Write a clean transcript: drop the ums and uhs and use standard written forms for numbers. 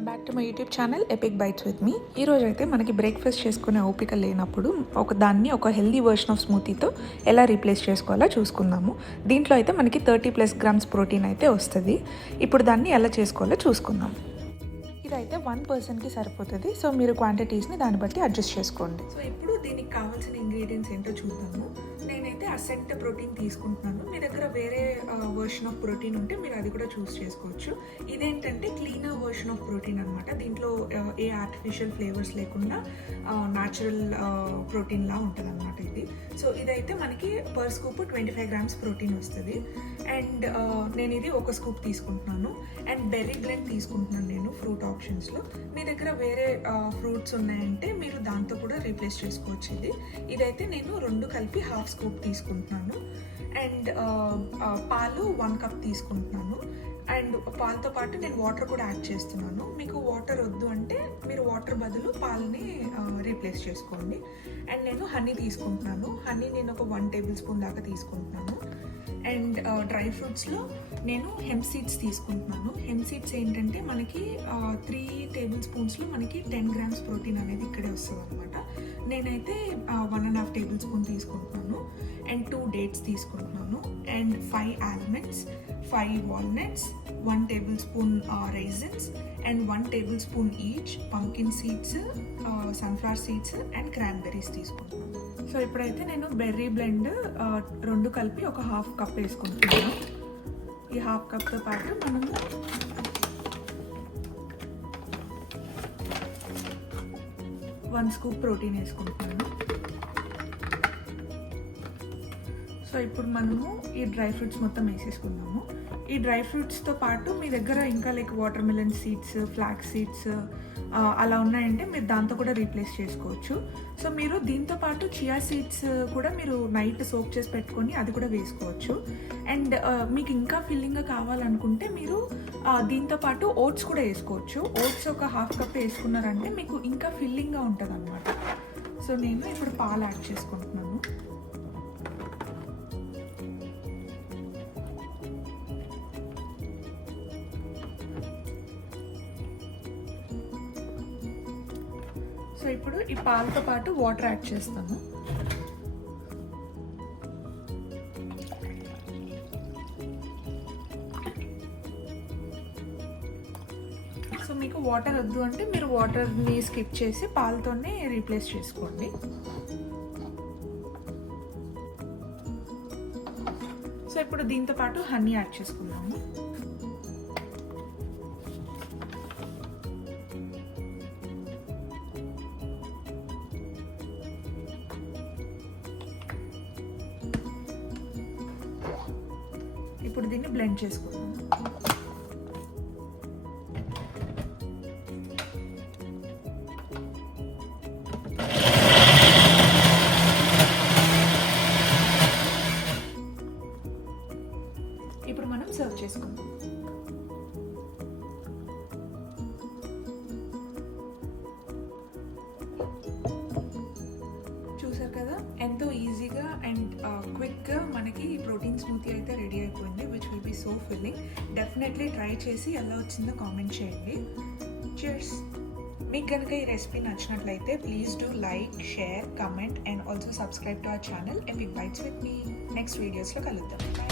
Welcome back to my YouTube channel epic bites with me. ఈరోజు అయితే మనకి breakfast చేసుకునే ఓపిక లేనప్పుడు దాన్ని ఒక హెల్దీ వర్షన్ ఆఫ్ స్మూతీతో ఎలా రీప్లేస్ చేసుకోవాలో చూసుకుందాము. దీంట్లో అయితే మనకి 30+ గ్రామ్స్ ప్రోటీన్ అయితే వస్తుంది. ఇప్పుడు దాన్ని ఎలా చేసుకోవాలో చూసుకుందాం. ఇదైతే 1 పర్సన్కి సరిపోతుంది. సో మీరు క్వాంటిటీస్ని దాన్ని బట్టి అడ్జస్ట్ చేసుకోండి. సో ఇప్పుడు దీనికి కావాల్సిన ఇంగ్రీడియంట్స్ ఏంటో చూద్దాము. నేనైతే అసెంట్ ప్రోటీన్ తీసుకుంటున్నాను. మీ దగ్గర వేరే వర్షన్ ఆఫ్ ప్రోటీన్ ఉంటే మీరు అది కూడా చూస్ చేసుకోవచ్చు. ఇదేంటంటే క్లీనర్ వర్షన్ ఆఫ్ ప్రోటీన్ అనమాట. దీంట్లో ఏ ఆర్టిఫిషియల్ ఫ్లేవర్స్ లేకుండా న్యాచురల్ ప్రోటీన్ లా ఉంటుంది అనమాట ఇది. సో ఇదైతే మనకి పర్ స్కూప్ 25 గ్రామ్స్ ప్రోటీన్ వస్తుంది. అండ్ నేను ఇది ఒక స్కూప్ తీసుకుంటున్నాను. అండ్ బెర్రీ బ్లెండ్ తీసుకుంటున్నాను నేను ఫ్రూట్ ఆప్షన్స్లో. మీ దగ్గర వేరే ఫ్రూట్స్ ఉన్నాయంటే మీరు దాంతో కూడా రీప్లేస్ చేసుకోవచ్చు. ఇదైతే నేను 2 కలిపి హాఫ్ స్కూప్ తీసుకుంటున్నాను. అండ్ పాలు 1 కప్ తీసుకుంటున్నాను. అండ్ పాలతో పాటు నేను వాటర్ కూడా యాడ్ చేస్తున్నాను. మీకు వాటర్ వద్దు అంటే మీరు వాటర్ బదులు పాలని రీప్లేస్ చేసుకోండి. అండ్ నేను హనీ తీసుకుంటున్నాను. హనీ నేను ఒక 1 టేబుల్ స్పూన్ దాకా తీసుకుంటున్నాను. అండ్ డ్రై ఫ్రూట్స్లో నేను హెంప్ సీడ్స్ తీసుకుంటున్నాను. హెంప్ సీడ్స్ ఏంటంటే మనకి 3 టేబుల్ స్పూన్స్లో మనకి 10 గ్రామ్స్ ప్రోటీన్ అనేది ఇక్కడే వస్తుంది అనమాట. నేనైతే 1.5 టేబుల్ స్పూన్ తీసుకుంటున్నాను. అండ్ 2 డేట్స్ తీసుకుంటున్నాను. And 5 almonds, 5 walnuts, 1 table spoon raisins and 1 table spoon each pumpkin seeds, sunflower seeds and cranberries తీసుకుంటున్నాను. సో ఇప్పుడైతే నేను బెర్రీ బ్లెండ్ 2 కలిపి ఒక హాఫ్ కప్ వేసుకుంటున్నాను. ఈ హాఫ్ కప్తో పాటు మనము 1 స్కూప్ ప్రోటీన్ వేసుకుంటున్నాను. సో ఇప్పుడు మనము ఈ డ్రై ఫ్రూట్స్ మొత్తం వేసేసుకుందాము. ఈ డ్రై ఫ్రూట్స్తో పాటు మీ దగ్గర ఇంకా like water melon seeds, flax seeds అలా ఉన్నాయంటే మీరు దాంతో కూడా రీప్లేస్ చేసుకోవచ్చు. సో మీరు దీంతో పాటు చియా సీడ్స్ కూడా మీరు నైట్ సోక్ చేసి పెట్టుకొని అది కూడా వేసుకోవచ్చు. అండ్ మీకు ఇంకా ఫిల్లింగ్గా కావాలనుకుంటే మీరు దీంతో పాటు ఓట్స్ కూడా వేసుకోవచ్చు. ఓట్స్ ఒక హాఫ్ కప్ వేసుకున్నారంటే మీకు ఇంకా ఫిల్లింగ్గా ఉంటుంది అనమాట. సో నేను ఇప్పుడు పాలు యాడ్ చేసుకుంటున్నాను. సో ఇప్పుడు ఈ పాలతో పాటు వాటర్ యాడ్ చేస్తాను. సో మీకు వాటర్ వద్దు అంటే మీరు వాటర్ని స్కిప్ చేసి పాలతోనే రీప్లేస్ చేసుకోండి. సో ఇప్పుడు దీంతో పాటు హనీ యాడ్ చేసుకున్నాము. ఇప్పుడు దీన్ని బ్లెండ్ చేసుకుందాం. ఇప్పుడు మనం సర్వ్ చేసుకుందాం. చూసారు కదా ఎంతో ఈజీగా అండ్ క్విక్గా మనకి ప్రోటీన్ స్మూతీ అయితే రెడీ అయిపోయింది, which will be so filling. Definitely try చేసి ఎలా వచ్చిందో కామెంట్ చేయండి. cheers. మీకు కనుక ఈ రెసిపీ నచ్చినట్లయితే please do like, share, comment and also subscribe to our channel epic bites with me. Next వీడియోస్లో కలుద్దాం.